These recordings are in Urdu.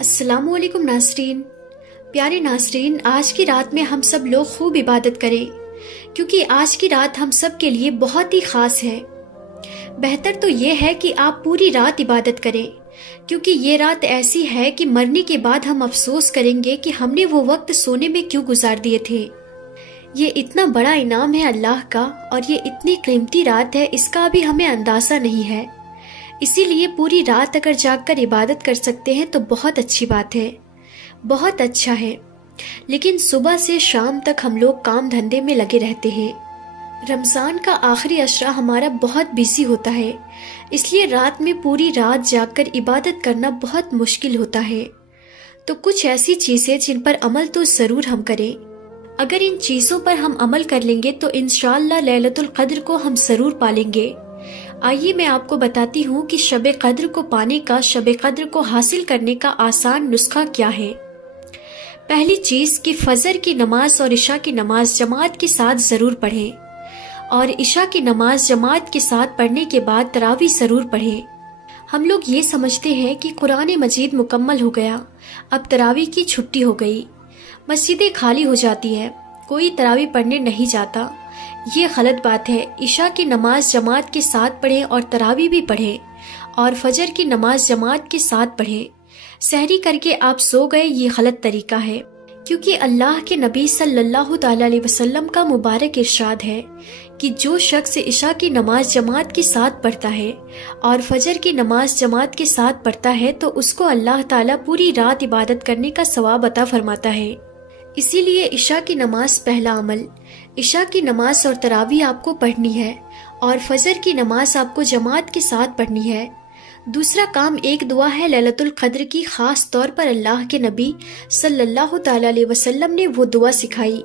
السلام علیکم ناظرین، پیارے ناظرین، آج کی رات میں ہم سب لوگ خوب عبادت کریں کیونکہ آج کی رات ہم سب کے لیے بہت ہی خاص ہے۔ بہتر تو یہ ہے کہ آپ پوری رات عبادت کریں کیونکہ یہ رات ایسی ہے کہ مرنے کے بعد ہم افسوس کریں گے کہ ہم نے وہ وقت سونے میں کیوں گزار دیے تھے۔ یہ اتنا بڑا انعام ہے اللہ کا اور یہ اتنی قیمتی رات ہے، اس کا بھی ہمیں اندازہ نہیں ہے۔ اسی لیے پوری رات اگر جاگ کر عبادت کر سکتے ہیں تو بہت اچھی بات ہے، بہت اچھا ہے۔ لیکن صبح سے شام تک ہم لوگ کام دھندے میں لگے رہتے ہیں۔ رمضان کا آخری عشرہ ہمارا بہت بیزی ہوتا ہے، اس لیے رات میں پوری رات جاگ کر عبادت کرنا بہت مشکل ہوتا ہے۔ تو کچھ ایسی چیزیں جن پر عمل تو ضرور ہم کریں۔ اگر ان چیزوں پر ہم عمل کر لیں گے تو انشاءاللہ لیلۃ القدر کو ہم ضرور پالیں گے۔ آئیے میں آپ کو بتاتی ہوں کہ شب قدر کو پانے کا، شب قدر کو حاصل کرنے کا آسان نسخہ کیا ہے۔ پہلی چیز کہ فجر کی نماز اور عشاء کی نماز جماعت کے ساتھ ضرور پڑھیں، اور عشاء کی نماز جماعت کے ساتھ پڑھنے کے بعد تراویح ضرور پڑھیں۔ ہم لوگ یہ سمجھتے ہیں کہ قرآن مجید مکمل ہو گیا، اب تراویح کی چھٹی ہو گئی، مسجدیں خالی ہو جاتی ہیں، کوئی تراویح پڑھنے نہیں جاتا۔ یہ غلط بات ہے۔ عشاء کی نماز جماعت کے ساتھ پڑھیں اور تراویح بھی پڑھیں، اور فجر کی نماز جماعت کے ساتھ پڑھیں۔ سحری کر کے آپ سو گئے، یہ غلط طریقہ ہے، کیونکہ اللہ کے نبی صلی اللہ تعالی علیہ وسلم کا مبارک ارشاد ہے کہ جو شخص عشاء کی نماز جماعت کے ساتھ پڑھتا ہے اور فجر کی نماز جماعت کے ساتھ پڑھتا ہے تو اس کو اللہ تعالیٰ پوری رات عبادت کرنے کا ثواب عطا فرماتا ہے۔ اسی لیے عشاء کی نماز پہلا عمل، عشاء کی نماز اور تراویح آپ کو پڑھنی ہے، اور فجر کی نماز آپ کو جماعت کے ساتھ پڑھنی ہے۔ دوسرا کام ایک دعا ہے لیلۃ القدر کی، خاص طور پر اللہ کے نبی صلی اللہ تعالی علیہ وسلم نے وہ دعا سکھائی،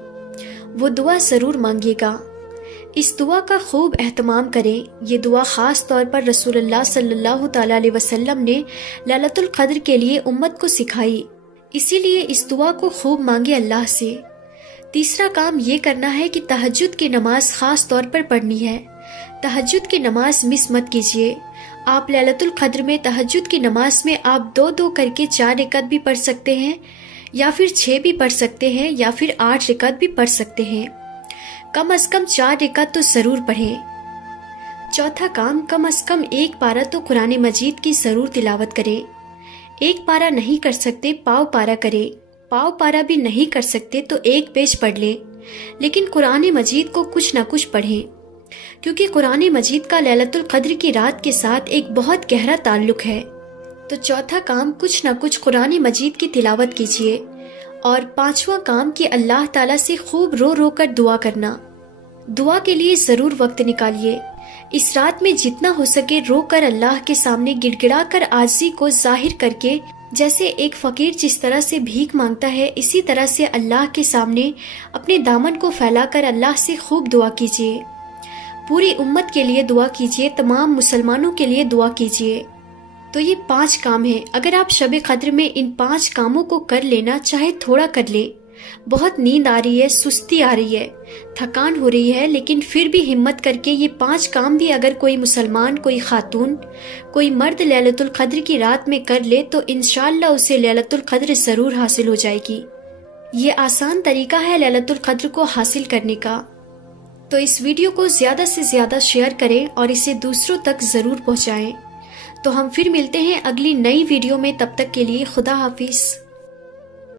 وہ دعا ضرور مانگیے گا۔ اس دعا کا خوب اہتمام کریں۔ یہ دعا خاص طور پر رسول اللہ صلی اللہ تعالی علیہ وسلم نے لیلۃ القدر کے لیے امت کو سکھائی، اسی لیے اس دعا کو خوب مانگے اللہ سے۔ تیسرا کام یہ کرنا ہے کہ تہجد کی نماز خاص طور پر پڑھنی ہے۔ تہجد کی نماز مس مت کیجیے۔ آپ لیلۃ القدر میں تہجد کی نماز میں آپ 2 کر کے 4 رکعت بھی پڑھ سکتے ہیں، یا پھر 6 بھی پڑھ سکتے ہیں، یا پھر 8 رکعت بھی پڑھ سکتے ہیں۔ کم از کم 4 رکعت تو ضرور پڑھیں۔ چوتھا کام، کم از کم 1 پارہ تو قرآن مجید کی ضرور تلاوت کریں۔ 1 پارہ نہیں کر سکتے، پاؤ پارہ کریں۔ پاؤ پارہ بھی نہیں کر سکتے تو 1 پیج پڑھ لیں، لیکن قرآن مجید کو کچھ نہ کچھ پڑھیں، کیونکہ قرآن مجید کا لیلۃ القدر کی رات کے ساتھ ایک بہت گہرا تعلق ہے۔ تو چوتھا کام، کچھ نہ کچھ قرآن مجید کی تلاوت کیجیے۔ اور پانچواں کام کہ اللہ تعالیٰ سے خوب رو رو کر دعا کرنا۔ دعا کے لیے ضرور وقت نکالیے۔ اس رات میں جتنا ہو سکے رو کر اللہ کے سامنے گڑ گڑا کر عاجزی کو ظاہر کر کے، جیسے ایک فقیر جس طرح سے بھیک مانگتا ہے، اسی طرح سے اللہ کے سامنے اپنے دامن کو پھیلا کر اللہ سے خوب دعا کیجیے۔ پوری امت کے لیے دعا کیجیے، تمام مسلمانوں کے لیے دعا کیجیے۔ تو یہ 5 کام ہیں۔ اگر آپ شب قدر میں ان 5 کاموں کو کر لینا، چاہے تھوڑا کر لیں، بہت نیند آ رہی ہے، سستی آ رہی ہے، تھکان ہو رہی ہے، لیکن پھر بھی ہمت کر کے یہ 5 کام بھی اگر کوئی مسلمان، کوئی خاتون، کوئی مرد لیلۃ القدر کی رات میں کر لے تو انشاءاللہ اسے لیلۃ القدر ضرور حاصل ہو جائے گی۔ یہ آسان طریقہ ہے لیلۃ القدر کو حاصل کرنے کا۔ تو اس ویڈیو کو زیادہ سے زیادہ شیئر کریں اور اسے دوسروں تک ضرور پہنچائیں۔ تو ہم پھر ملتے ہیں اگلی نئی ویڈیو میں، تب تک کے لیے خدا حافظ۔